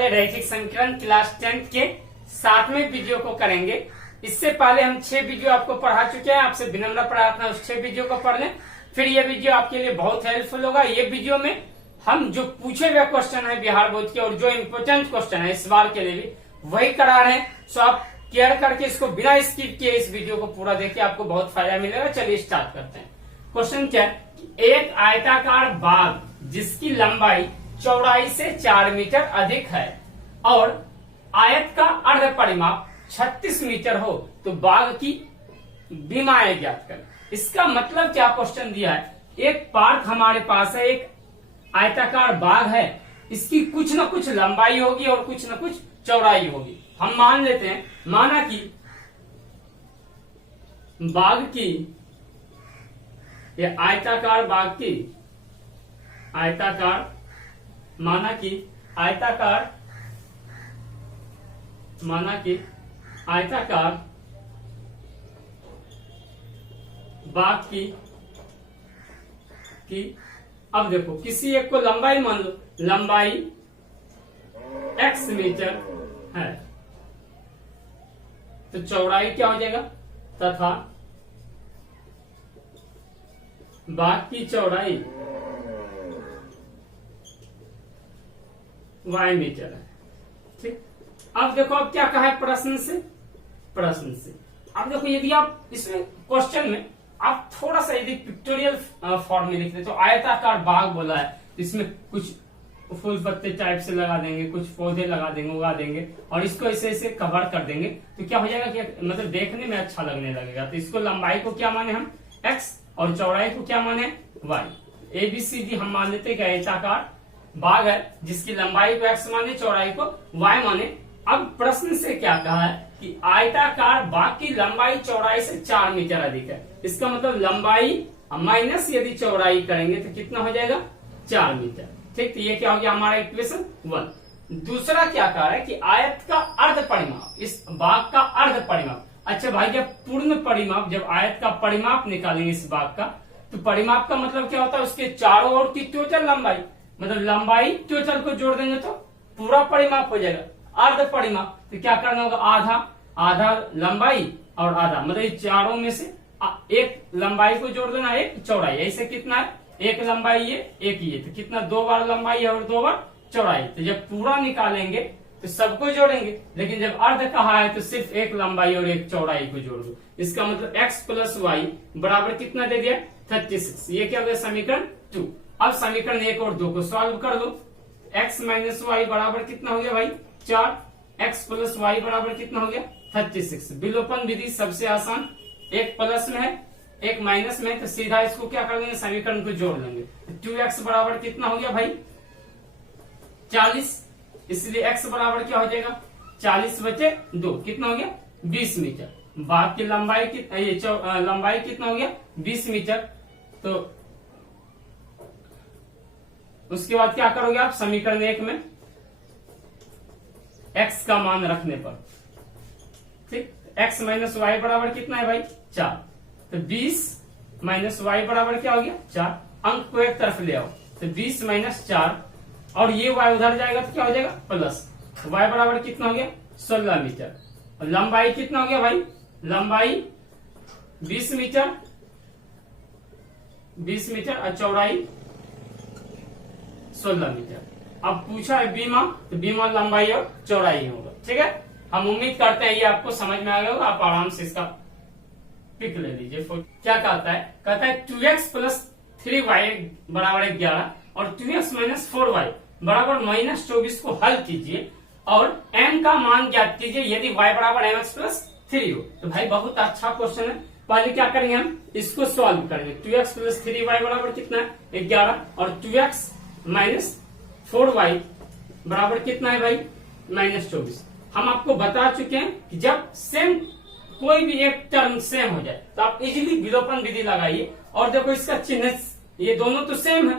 वाले रैखिक समीकरण क्लास 10th के 7वें वीडियो को करेंगे। इससे पहले हम 6 वीडियो आपको पढ़ा चुके हैं। आपसे विनम्र प्रार्थना उस 6 वीडियो को पढ़ लें, फिर ये वीडियो आपके लिए बहुत हेल्पफुल होगा। ये वीडियो में हम जो पूछे हुए क्वेश्चन है बिहार बोर्ड के और जो इम्पोर्टेंट क्वेश्चन है इस बार के लिए भी वही करा रहे हैं। सो आप केयर करके इसको बिना स्किप किए इस वीडियो को पूरा देखिए, आपको बहुत फायदा मिलेगा। चलिए स्टार्ट करते हैं। क्वेश्चन क्या है? एक आयताकार बाग जिसकी लंबाई चौड़ाई से 4 मीटर अधिक है और आयत का अर्ध परिमाप 36 मीटर हो तो बाग की बीमाएं ज्ञात कर। इसका मतलब क्या क्वेश्चन दिया है? एक पार्क हमारे पास है, एक आयताकार बाग है, इसकी कुछ न कुछ लंबाई होगी और कुछ न कुछ चौड़ाई होगी। हम मान लेते हैं, माना कि बाग की ये आयताकार बाग की माना कि आयताकार बाग की अब देखो किसी एक को लंबाई मान लो, लंबाई x मीटर है तो चौड़ाई क्या हो जाएगा, तथा बाग की चौड़ाई y मीटर है। ठीक, अब देखो अब क्या कहा है प्रश्न से अब देखो यदि आप इसमें क्वेश्चन में आप थोड़ा सा यदि पिक्टोरियल फॉर्म में लिखते तो आयताकार बाग बोला है, इसमें कुछ फूल पत्ते टाइप से लगा देंगे, कुछ पौधे लगा देंगे, उगा देंगे और इसको ऐसे ऐसे कवर कर देंगे तो क्या हो जाएगा कि मतलब देखने में अच्छा लगने लगेगा। तो इसको लंबाई को क्या माने हम x और चौड़ाई को क्या माने y। ABCD हम मान लेते हैं कि आयताकार बाग है जिसकी लंबाई को x माने, चौड़ाई को y माने। अब प्रश्न से क्या कहा है कि आयताकार बाग की लंबाई चौड़ाई से 4 मीटर अधिक है। इसका मतलब लंबाई माइनस यदि चौड़ाई करेंगे तो कितना हो जाएगा 4 मीटर। ठीक, तो ये क्या हो गया हमारा इक्वेशन 1। दूसरा क्या कहा है कि आयत का अर्ध परिमाप, इस बाग का अर्ध परिमाप। अच्छा भाई, जब पूर्ण परिमाप, जब आयत का परिमाप निकालेंगे इस बाग का तो परिमाप का मतलब क्या होता है, उसके चारों ओर की टोटल लंबाई, मतलब लंबाई टोटल को जोड़ देंगे तो पूरा परिमाप हो जाएगा। अर्ध परिमाप तो क्या करना होगा, आधा लंबाई और आधा, मतलब चारों में से एक लंबाई को जोड़ देना, एक चौड़ाई। ऐसे कितना है, एक लंबाई ये, एक ये, तो कितना 2 बार लंबाई और 2 बार चौड़ाई। तो जब पूरा निकालेंगे तो सबको जोड़ेंगे, लेकिन जब अर्ध कहा है तो सिर्फ एक लंबाई और एक चौड़ाई को जोड़ दो। इसका मतलब x प्लस वाई बराबर कितना दे दिया 36। ये क्या हो गया समीकरण 2। अब समीकरण 1 और 2 को सॉल्व कर दो। x माइनस वाई बराबर कितना हो गया भाई 4, x प्लस वाई बराबर कितना हो गया 36। विलोपन विधि सबसे आसान, एक प्लस में है एक माइनस में, तो सीधा इसको क्या कर देंगे समीकरण को जोड़ लेंगे। 2x बराबर कितना हो गया भाई 40, इसलिए x बराबर क्या हो जाएगा 40 बचे 2, कितना हो गया 20 मीटर। बाग की लंबाई लंबाई कितना हो गया 20 मीटर। तो उसके बाद क्या करोगे आप समीकरण 1 में x का मान रखने पर, ठीक, x माइनस वाई बराबर कितना है भाई 4, तो 20 माइनस वाई बराबर क्या हो गया 4। अंक को एक तरफ ले आओ तो 20 माइनस 4 और ये y उधर जाएगा तो क्या हो जाएगा प्लस, y बराबर कितना हो गया 16 मीटर। और लंबाई कितना हो गया भाई, लंबाई 20 मीटर और चौड़ाई 16 मीटर। अब पूछा है बीमा, तो बीमा लंबाई और चौड़ाई होगा। ठीक है, हम उम्मीद करते हैं ये आपको समझ में आ गया होगा। आप आराम से इसका पिक ले लीजिए। क्या कहता है 2x प्लस 3y बराबर 11 और 2x माइनस 4y बराबर माइनस 24 को हल कीजिए और m का मान ज्ञात कीजिए यदि y बराबर mx प्लस 3 हो। तो भाई बहुत अच्छा क्वेश्चन है। पहले क्या करेंगे हम इसको सॉल्व करेंगे। 2x प्लस 3y बराबर कितना है 11 और 2x माइनस 4y बराबर कितना है भाई माइनस 24। हम आपको बता चुके हैं कि जब सेम कोई भी एक टर्म सेम हो जाए तो आप इजीली विलोपन विधि लगाइए। और देखो इसका चिन्ह, ये दोनों तो सेम है,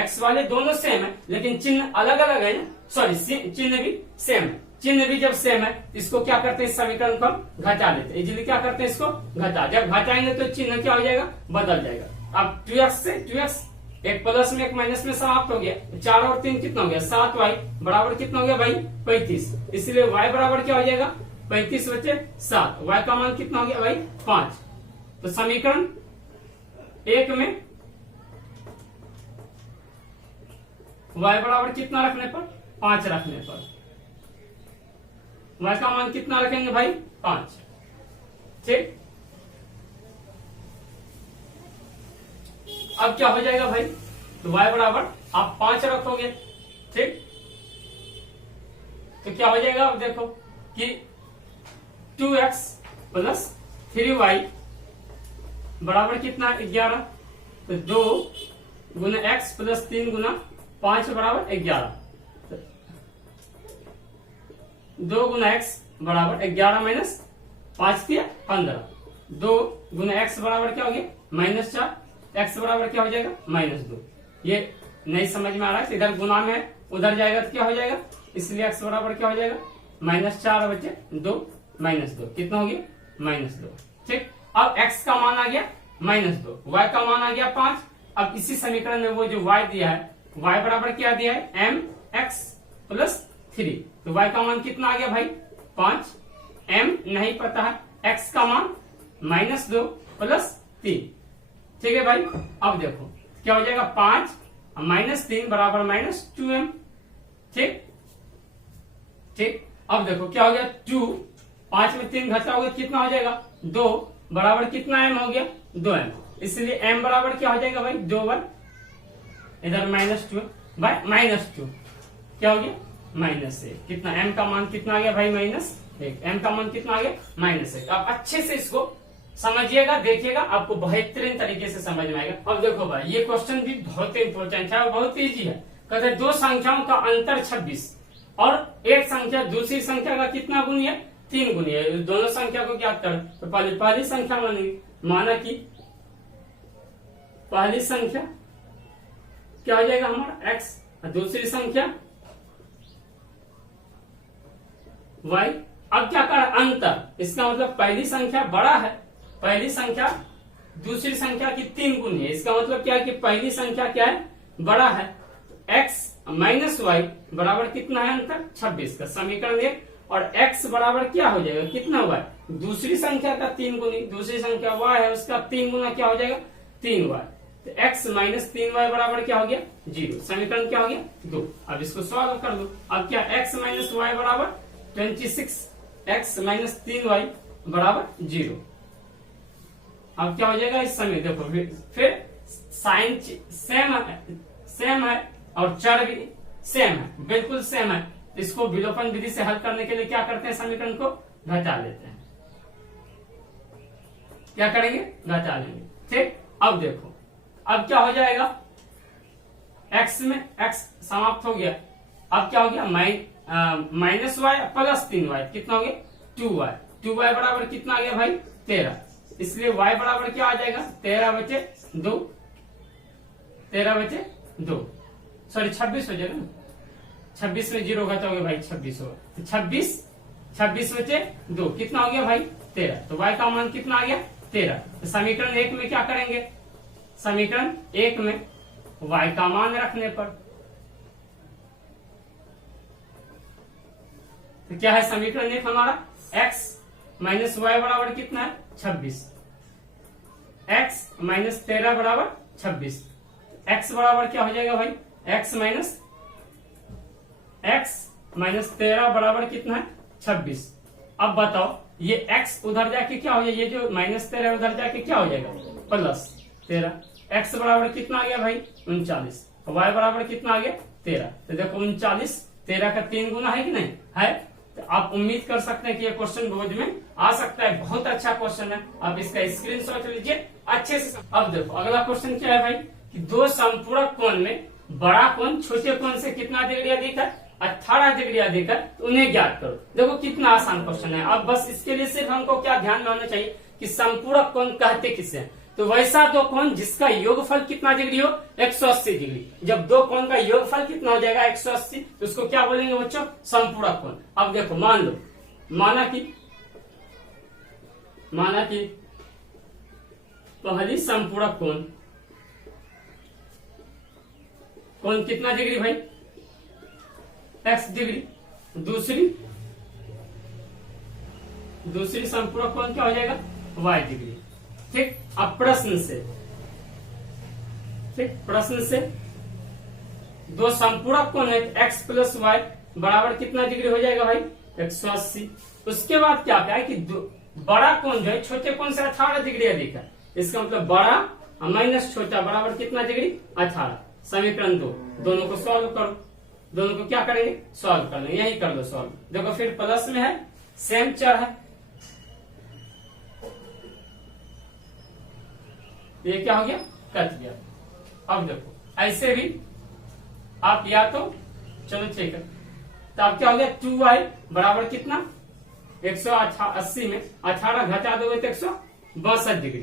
x वाले दोनों सेम है लेकिन चिन्ह अलग अलग है ना, सॉरी चिन्ह भी सेम है। चिन्ह भी जब सेम है इसको क्या करते हैं इस समीकरण को हम घटा लेते हैं। इजीली क्या करते हैं इसको घटा, जब घटाएंगे तो चिन्ह क्या हो जाएगा बदल जाएगा। अब 2x से 2x एक प्लस में एक माइनस में समाप्त हो गया। 4 और 3 कितना हो गया 7y बराबर कितना हो गया भाई 35। इसलिए y बराबर क्या हो जाएगा 35 बचे 7। y का मान कितना हो गया भाई 5। तो समीकरण 1 में y बराबर कितना रखने पर 5 रखने पर y का मान कितना रखेंगे भाई 5। ठीक, अब क्या हो जाएगा भाई तो y बराबर आप 5 रखोगे। ठीक, तो क्या हो जाएगा अब देखो कि 2x प्लस 3y बराबर कितना 11। तो 2 गुना x प्लस 3 गुना 5 बराबर 11। 2 गुना x बराबर 11 माइनस 5 दिया 15। 2 गुना x बराबर क्या हो गया -4। x बराबर क्या हो जाएगा -2। ये नहीं समझ में आ रहा है, इधर गुना में उधर जाएगा तो क्या हो जाएगा, इसलिए x बराबर क्या हो जाएगा -4 बचे 2 -2 कितना हो गया -2। ठीक, अब x का मान आ गया -2, y का मान आ गया 5। अब इसी समीकरण में वो जो y दिया है y बराबर क्या दिया है mx प्लस 3। तो y का मान कितना आ गया भाई 5, m नहीं पता है, x का मान -2 प्लस 3। ठीक है भाई, अब देखो क्या हो जाएगा 5 -3 बराबर -2m। ठीक ठीक, अब देखो क्या हो गया 2, 5 में 3 घटाओगे कितना हो जाएगा 2 बराबर कितना m हो गया 2m। इसलिए m बराबर क्या हो जाएगा भाई 2 इधर -2 बाय -2 क्या हो गया -1। कितना m का मान कितना आ गया भाई -1। m का मान कितना आ गया -1। अब अच्छे से इसको समझिएगा, देखिएगा, आपको बेहतरीन तरीके से समझ में आएगा। अब देखो भाई ये क्वेश्चन भी बहुत इंपॉर्टेंट है और बहुत इजी है। कहते हैं 2 संख्याओं का अंतर 26 और एक संख्या दूसरी संख्या का कितना गुनी है 3 गुनी है। दोनों संख्या को ज्ञात कर। तो पहली संख्या माना कि पहली संख्या क्या हो जाएगा हमारा x और दूसरी संख्या y। अब क्या कर अंतर, इसका मतलब पहली संख्या बड़ा है, पहली संख्या दूसरी संख्या की 3 गुनी है। इसका मतलब क्या है कि पहली संख्या क्या है बड़ा है। x माइनस वाई बराबर कितना है अंतर 26 का समीकरण 1। और x बराबर क्या हो जाएगा कितना y दूसरी संख्या का 3 गुनी, दूसरी संख्या y है उसका 3 गुना क्या हो जाएगा 3y। तो x माइनस 3y बराबर क्या हो गया 0। समीकरण क्या हो गया 2। अब इसको सॉल्व कर दो। अब क्या x माइनस वाई बराबर 26, x माइनस 3y बराबर 0। अब क्या हो जाएगा इस समय देखो फिर साइन सेम है और चर भी सेम है, बिल्कुल सेम है। इसको विलोपन विधि से हल करने के लिए क्या करते हैं समीकरण को घटा लेते हैं। क्या करेंगे घटा लेंगे। ठीक, अब देखो अब क्या हो जाएगा x में x समाप्त हो गया। अब क्या हो गया माइनस वाई प्लस 3y कितना हो गया 2y बराबर कितना आ गया भाई 13। इसलिए y बराबर क्या आ जाएगा 13 बचे 2 सॉरी 26 हो जाएगा ना, 26 में 0 घटाओगे भाई 26 होगा। तो 26 बचे 2 कितना हो गया भाई 13। तो y का मान कितना आ गया 13। तो समीकरण 1 में क्या करेंगे, समीकरण 1 में y का मान रखने पर तो क्या है समीकरण 1 हमारा x माइनस वाई बराबर कितना है 26, x माइनस 13 बराबर 26। x बराबर क्या हो जाएगा भाई x माइनस 13 बराबर कितना है 26। अब बताओ ये x उधर जाके क्या हो जाएगा, ये जो माइनस 13 उधर जाके क्या हो जाएगा प्लस 13। x बराबर कितना आ गया भाई 39, y बराबर कितना आ गया 13। तो देखो 39 13 का 3 गुना है कि नहीं है। तो आप उम्मीद कर सकते हैं कि ये क्वेश्चन बोर्ड में आ सकता है, बहुत अच्छा क्वेश्चन है। आप इसका स्क्रीनशॉट लीजिए अच्छे से। अब देखो अगला क्वेश्चन क्या है भाई कि 2 संपूरक कोण में बड़ा कोण छोटे कोण से कितना डिग्री अधिक है 18 डिग्री अधिक है, तो उन्हें ज्ञात करो। देखो कितना आसान क्वेश्चन है। अब बस इसके लिए सिर्फ हमको क्या ध्यान में होना चाहिए कि संपूरक कोण कहते किसे हैं। तो वैसा 2 कोण जिसका योगफल कितना डिग्री हो 180 डिग्री। जब 2 कोण का योगफल कितना हो जाएगा 180, तो उसको क्या बोलेंगे बच्चों संपूरक कोण। अब देखो मान लो माना कि पहली संपूरक कोण कौन कितना डिग्री भाई, x डिग्री। दूसरी संपूरक कोण क्या हो जाएगा, y डिग्री। ठीक, अब प्रश्न से दो संपूरक कोण है x प्लस वाई बराबर कितना डिग्री हो जाएगा भाई, 180। उसके बाद क्या है कि बड़ा कोण जो है छोटे कोण से 18 डिग्री अधिक है, इसका मतलब बड़ा माइनस छोटा बराबर कितना डिग्री, 18। समीकरण 2, दोनों को सॉल्व करो, दोनों को क्या करेंगे, सॉल्व कर लेंगे, यही कर लो सॉल्व। देखो फिर प्लस में है, सेम चर है, ये क्या हो गया, कट गया। अब देखो ऐसे भी आप या तो चलो ठीक है, तो अब क्या हो गया, 2y बराबर कितना, 180 में 18 घटा दोगे तो 162 डिग्री,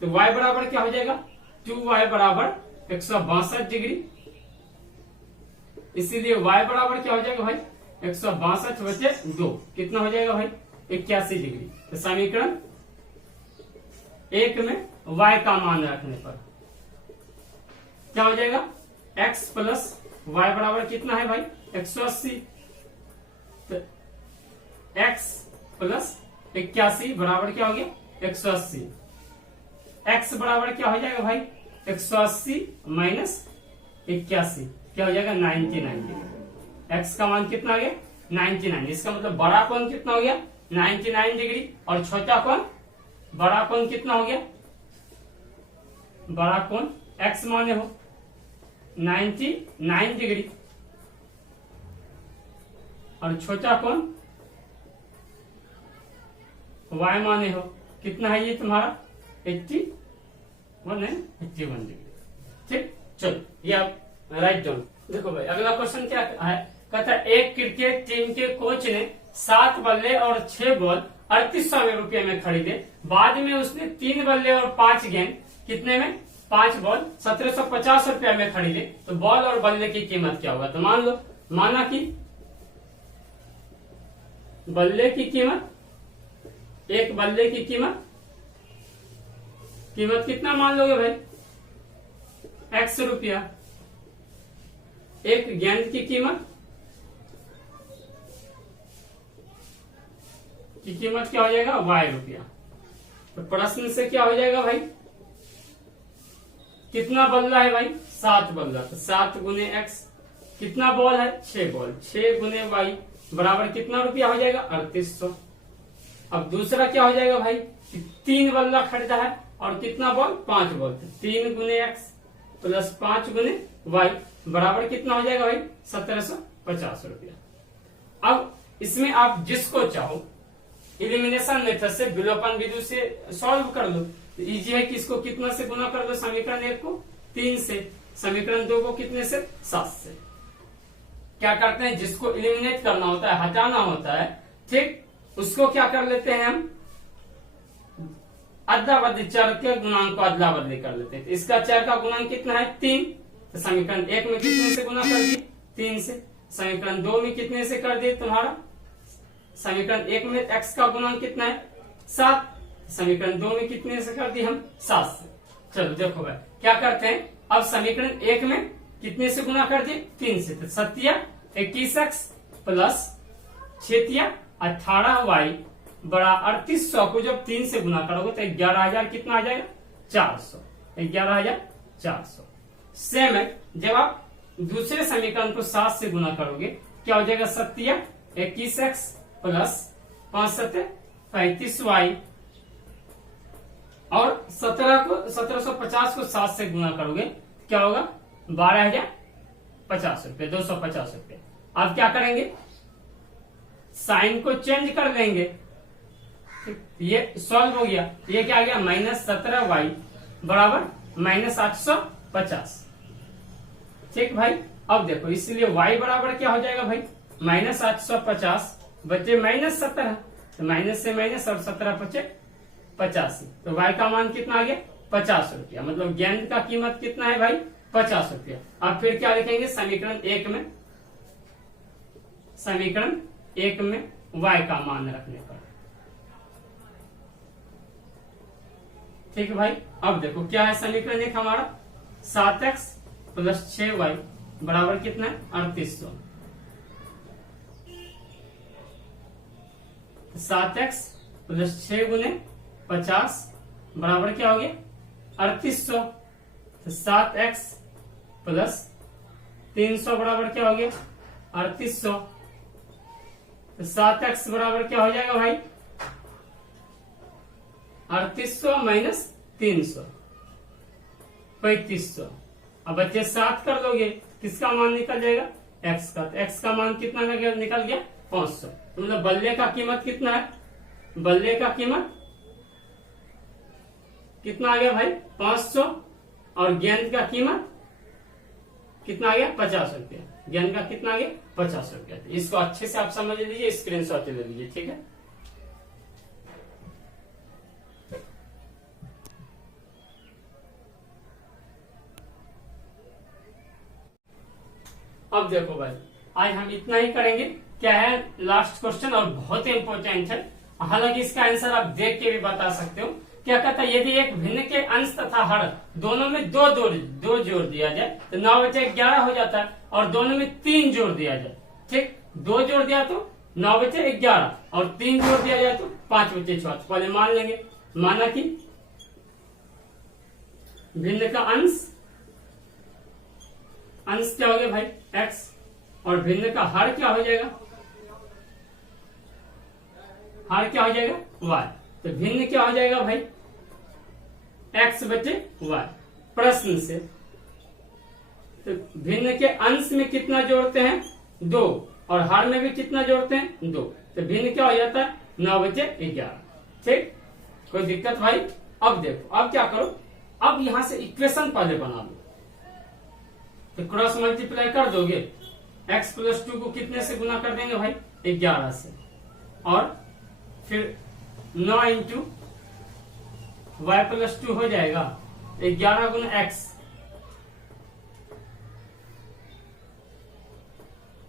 तो y बराबर क्या हो जाएगा, 2y बराबर 162 डिग्री। इसीलिए y बराबर क्या हो जाएगा भाई, 162 बचे 2, कितना हो जाएगा भाई, 81 डिग्री। तो समीकरण 1 में y का मान रखने पर क्या हो जाएगा, x प्लस y बराबर कितना है भाई, 180। तो x प्लस 81 बराबर क्या हो गया, 180। x बराबर क्या हो जाएगा भाई, 180 माइनस 81 क्या हो जाएगा, 99। x का मान कितना आ गया, 99। इसका मतलब बड़ा कोण कितना हो गया, 99 डिग्री, और छोटा कोण, बड़ा कोण कितना हो गया, बड़ा कोण x माने हो 99 डिग्री, और छोटा कोण y माने हो कितना है, ये तुम्हारा 81 है, 81 डिग्री। ठीक, चलो ये आप राइट डाउन। देखो भाई अगला क्वेश्चन क्या है, कहता है एक क्रिकेट टीम के कोच ने 7 बल्ले और 6 बॉल 3800 रुपये में खरीदे, बाद में उसने 3 बल्ले और 5 गेंद कितने में, 5 बॉल 1750 रुपया में खरीदे, तो बॉल और बल्ले की कीमत क्या होगा। तो मान लो, माना कि बल्ले की कीमत, एक बल्ले की कीमत कितना मान लोगे भाई, x रुपया, एक गेंद की कीमत क्या हो जाएगा, y रुपया। तो प्रश्न से क्या हो जाएगा भाई, कितना बल्ला है भाई, 7 बल्ला, तो 7 गुने x, कितना बॉल है, 6 बॉल, 6 गुने y बराबर कितना रुपया हो जाएगा, 3800। अब दूसरा क्या हो जाएगा भाई, 3 बल्ला खरीदा है और कितना बॉल, 5 बॉल, 3 गुने x प्लस 5 गुने y बराबर कितना हो जाएगा भाई, 1750 रुपया। अब इसमें आप जिसको चाहो इलिमिनेशन मेथड से, विलोपन विधि से सॉल्व कर लो, तो इजी है कि इसको कितना से गुना कर दो, समीकरण 1 को 3 से, समीकरण 2 को कितने से, 7 से। क्या करते हैं, जिसको इलिमिनेट करना होता है, हटाना होता है, ठीक, उसको क्या कर लेते हैं हम, अदला बदली, चर के गुणांक को अदला बदली कर लेते हैं। तो इसका चर का गुणांक कितना है, 3, तो समीकरण 1 में कितने से गुना कर दिए, 3 से। समीकरण 2 में कितने से कर दिए तुम्हारा, समीकरण 1 में x का गुणांक कितना है, 7, समीकरण 2 में कितने से कर दिए हम, 7 से। चलो देखो भाई क्या करते हैं, अब समीकरण 1 में कितने से गुना कर दिए, 3 से, तो 7 21x प्लस 6 18y बड़ा 3800 को जब 3 से गुना करोगे तो 11,000 कितना आ जाएगा, 400, 11,400। सेम है, जब आप दूसरे समीकरण को 7 से गुना करोगे क्या हो जाएगा, 7 21x प्लस 5 7 35y, और 1750 को 7 से गुना करोगे क्या होगा, 12,050 रुपये, 250 रुपये। अब क्या करेंगे, साइन को चेंज कर लेंगे, ये सॉल्व हो गया, ये क्या आ गया, -17y बराबर -850। ठीक भाई, अब देखो इसलिए y बराबर क्या हो जाएगा भाई, -850 बचे -17, तो माइनस से माइनस और 17 बचे 85, तो y का मान कितना आ गया, 50 रुपया। मतलब गेंद का कीमत कितना है भाई, 50 रुपया। अब फिर क्या लिखेंगे, समीकरण 1 में y का मान रखने पर। ठीक है भाई, अब देखो क्या है समीकरण 1 हमारा, 7x प्लस 6y बराबर कितना है 3800। 7x प्लस 6 गुने 50 बराबर क्या हो गया 3800। तो 7x प्लस 300 बराबर क्या हो गया 3800। तो 7x बराबर क्या हो जाएगा भाई 3800 माइनस 300 3500। अब बच्चे 7 कर लोगे किसका मान निकल जाएगा x का। तो x का मान कितना निकल गया 500। तो मतलब बल्ले का कीमत कितना है बल्ले का कीमत कितना आ गया भाई 500 और गेंद का कीमत कितना आ गया 50 रुपया। गेंद का कितना आ गया 50 रुपया। तो इसको अच्छे से आप समझ लीजिए स्क्रीनशॉट ले लीजिए ठीक है। अब देखो भाई आज हम इतना ही करेंगे। क्या है लास्ट क्वेश्चन और बहुत ही इंपॉर्टेंट है। हालांकि इसका आंसर आप देख के भी बता सकते हो। क्या कहता है यदि एक भिन्न के अंश तथा हर दोनों में दो जोड़ दिया जाए तो 9 बचे 11 हो जाता है और दोनों में 3 जोड़ दिया जाए ठीक 2 जोड़ दिया तो 9 बचे 11 और 3 जोड़ दिया जाए तो 5 बचे 6। पहले मान लेंगे माना कि भिन्न का अंश क्या हो गया भाई x और भिन्न का हर क्या हो जाएगा हर क्या हो जाएगा y। तो भिन्न क्या हो जाएगा भाई x बचे y। प्रश्न से तो भिन्न के अंश में कितना जोड़ते हैं 2 और हर में भी कितना जोड़ते हैं 2। तो भिन्न क्या हो जाता है 9 बचे 11 ठीक। कोई दिक्कत भाई। अब देखो अब क्या करो अब यहां से इक्वेशन पहले बना लो। तो क्रॉस मल्टीप्लाई कर दोगे x प्लस 2 को कितने से गुना कर देंगे भाई 11 से और फिर 9 इंटू y प्लस 2 हो जाएगा 11 गुना x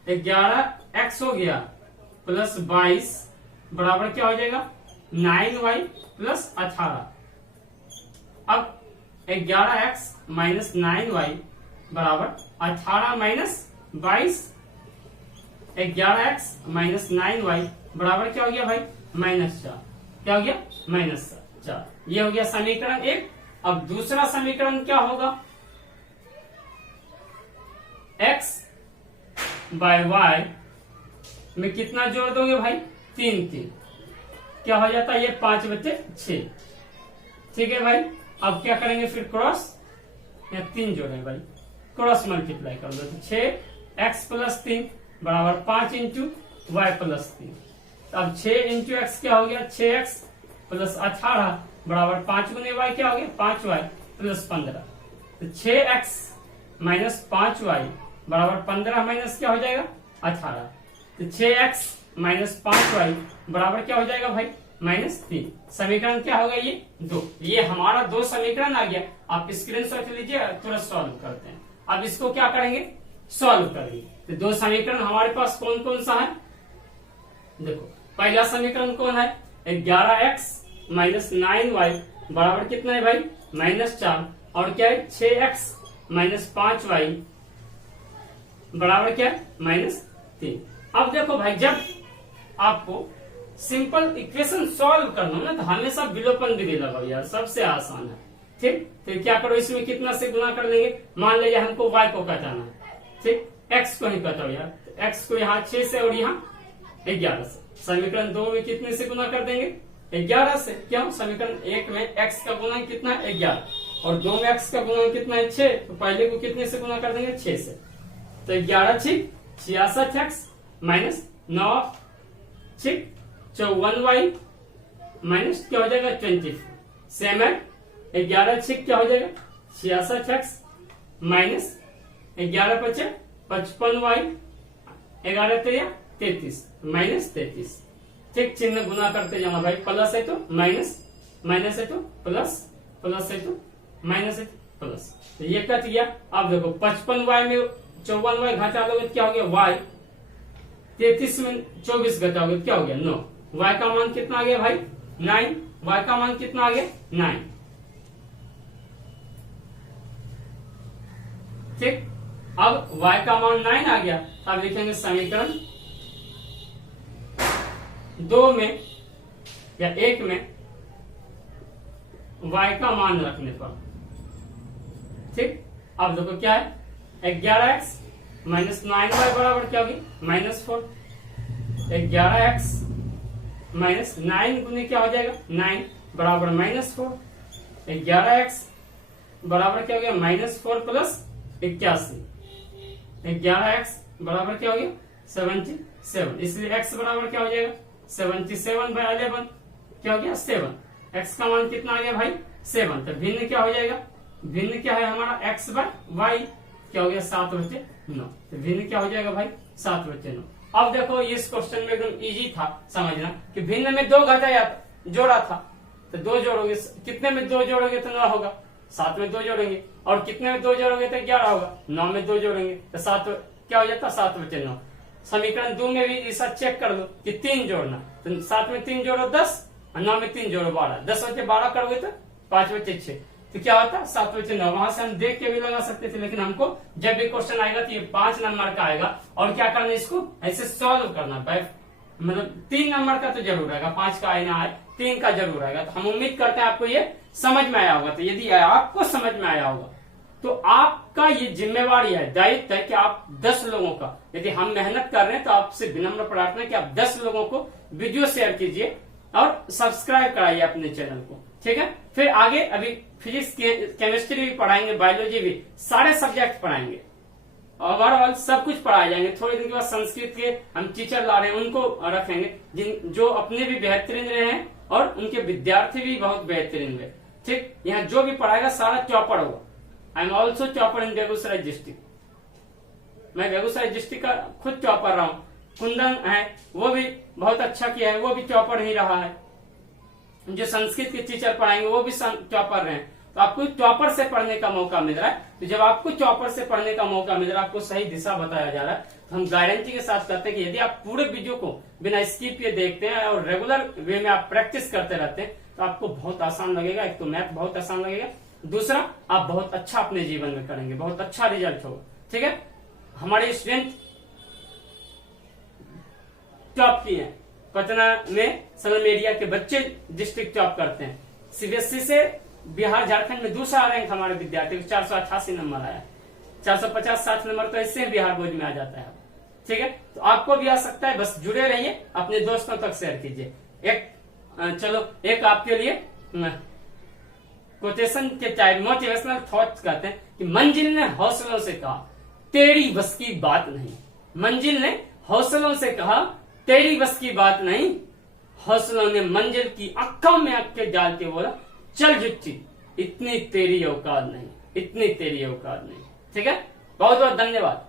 11x हो गया प्लस 22 बराबर क्या हो जाएगा 9y प्लस 18। अब 11x माइनस 9y बराबर 18 माइनस 22। 11x माइनस 9y बराबर क्या हो गया भाई माइनस 4। क्या हो गया माइनस 4। ये हो गया समीकरण 1। अब दूसरा समीकरण क्या होगा x बाय y में कितना जोड़ दोगे भाई 3 क्या हो जाता है ये 5 बचे 6 ठीक है भाई। अब क्या करेंगे फिर क्रॉस या 3 जोड़े भाई क्रॉस मल्टीप्लाई कर दो। 6x प्लस 3 बराबर 5 इंटू वाई प्लस 3। अब 6 इंटू एक्स क्या हो गया 6x प्लस 18 बराबर 5 गुने y क्या हो गया 5y प्लस 15। तो 6x माइनस 5y बराबर 15 माइनस क्या हो जाएगा 18। तो 6x माइनस 5y बराबर क्या हो जाएगा भाई माइनस 3। समीकरण क्या होगा ये 2। ये हमारा 2 समीकरण आ गया। आप स्क्रीनशॉट लीजिए तुरंत सॉल्व करते हैं। अब इसको क्या करेंगे सॉल्व करेंगे। तो 2 समीकरण हमारे पास कौन कौन सा है देखो। पहला समीकरण कौन है 11x माइनस 9y बराबर कितना है भाई माइनस 4 और क्या है 6x माइनस 5y बराबर क्या है माइनस 3। अब देखो भाई जब आपको सिंपल इक्वेशन सॉल्व करना हो ना तो हमेशा विलोपन विधि लगाओ यार सबसे आसान है ठीक। फिर क्या करो इसमें कितना से गुना कर लेंगे। मान लीजिए हमको y को घटाना है ठीक x को ही घटाओ यार। तो x को यहाँ 6 से और यहाँ 11 से। समीकरण 2 में कितने से गुना कर देंगे 11 से। क्यों समीकरण 1 में x का गुना कितना है 11 और 2 में x का गुना कितना है 6। तो पहले को कितने से गुना कर देंगे 6 से। तो 11 छिक 66x माइनस 9 छिक 54y माइनस क्या हो जाएगा 24। सेम है 11 छिक क्या हो जाएगा 66x माइनस 11 बचे 55y 11 33 माइनस 33 ठीक। चिन्ह गुना करते जाना भाई। प्लस है तो माइनस माइनस है तो प्लस प्लस है तो माइनस है तो प्लस। तो ये कट गया। अब देखो 55y में 54y घटा दोगे क्या हो गया y। 33 में 24 घटाओगे क्या हो गया 9। y का मान कितना आ गया भाई 9। y का मान कितना आ गया 9 ठीक। अब y का मान 9 आ गया, अब लिखेंगे समीकरण 2 में या 1 में y का मान रखने पर, ठीक। अब देखो क्या है, 11x माइनस 9y बराबर क्या होगी, -4। 11x माइनस 9 गुने क्या हो जाएगा, 9 बराबर -4। 11x बराबर क्या हो गया, -4 प्लस 81। 11x बराबर क्या हो गया, 77। इसलिए x बराबर क्या हो जाएगा, 77/11 क्या हो गया, 7। x का मान कितना आ गया भाई, 7। तो भिन्न क्या हो जाएगा, भिन्न क्या है हमारा, x/y क्या हो गया, 7/9। तो भिन्न क्या हो जाएगा भाई, 7/9। अब देखो इस क्वेश्चन में एकदम इजी था समझना कि भिन्न में 2 घटाया जोड़ा था, तो 2 जोड़ोगे, कितने में 2 जोड़ोगे तो 9 होगा, 7 में 2 जोड़ेंगे, और कितने में 2 जोड़ोगे तो 11 होगा, 9 में 2 जोड़ेंगे तो 7 क्या हो जाता, 7/9। समीकरण 2 में भी ऐसा चेक कर लो कि 3 जोड़ना, तो 7 में 3 जोड़ो 10 और 9 में 3 जोड़ो 12, 10/12 करोगे तो 5/6, तो क्या होता है 7/9। वहां से हम देख के भी लगा सकते थे, लेकिन हमको जब भी क्वेश्चन आएगा तो ये 5 नंबर का आएगा, और क्या करना, इसको ऐसे सॉल्व करना, मतलब 3 नंबर का तो जरूर आएगा, 5 का आए ना आए, 3 का जरूर आएगा। तो हम उम्मीद करते हैं आपको ये समझ में आया होगा। तो यदि आपको समझ में आया होगा तो आपका ये जिम्मेवारी है, दायित्व है कि आप 10 लोगों का, यदि हम मेहनत कर रहे हैं तो आपसे विनम्र प्रार्थना कि आप 10 लोगों को वीडियो शेयर कीजिए और सब्सक्राइब कराइए अपने चैनल को, ठीक है। फिर आगे अभी फिजिक्स, केमिस्ट्री भी पढ़ाएंगे, बायोलॉजी भी, सारे सब्जेक्ट पढ़ाएंगे, ओवरऑल सब कुछ पढ़ाए जाएंगे। थोड़े दिन के बाद संस्कृत के हम टीचर ला रहे हैं, उनको रखेंगे जो अपने भी बेहतरीन रहे हैं और उनके विद्यार्थी भी बहुत बेहतरीन हुए, ठीक। यहाँ जो भी पढ़ाएगा सारा टॉपर होगा। I am also topper in Begusarai district, मैं बेगूसराय डिस्ट्रिक्ट का खुद टॉपर रहा हूँ। कुंदन है वो भी बहुत अच्छा किया है, वो भी टॉपर ही रहा है। जो संस्कृत के टीचर पढ़ाएंगे वो भी टॉपर रहे। तो आपको टॉपर से पढ़ने का मौका मिल रहा है। तो जब आपको टॉपर से पढ़ने का मौका मिल रहा है, आपको सही दिशा बताया जा रहा है, तो हम गारंटी के साथ कहते हैं कि यदि आप पूरे वीडियो को बिना स्किप किए देखते हैं और रेगुलर वे में आप प्रैक्टिस करते रहते हैं तो आपको बहुत आसान लगेगा। एक तो मैथ बहुत आसान लगेगा, दूसरा आप बहुत अच्छा अपने जीवन में करेंगे, बहुत अच्छा रिजल्ट होगा, ठीक है। हमारे स्टूडेंट टॉप किए हैं, पटना में सदर एरिया के बच्चे डिस्ट्रिक्ट टॉप करते हैं। सीबीएसई से बिहार झारखंड में दूसरा रैंक हमारे विद्यार्थी को 488 नंबर आया है। 450-60 नंबर तो इससे बिहार बोर्ड में आ जाता है, ठीक है। तो आपको भी आ सकता है, बस जुड़े रहिए, अपने दोस्तों तक शेयर कीजिए। एक आपके लिए कोटेशन के टाइप मोटिवेशनल थॉट्स कहते हैं कि मंजिल ने हौसलों से कहा तेरी बस की बात नहीं। मंजिल ने हौसलों से कहा तेरी बस की बात नहीं, हौसलों ने मंजिल की आंखों में आंखें डाल के बोला चल जुच्ची इतनी तेरी औकात नहीं, इतनी तेरी औकात नहीं, ठीक है। बहुत बहुत धन्यवाद।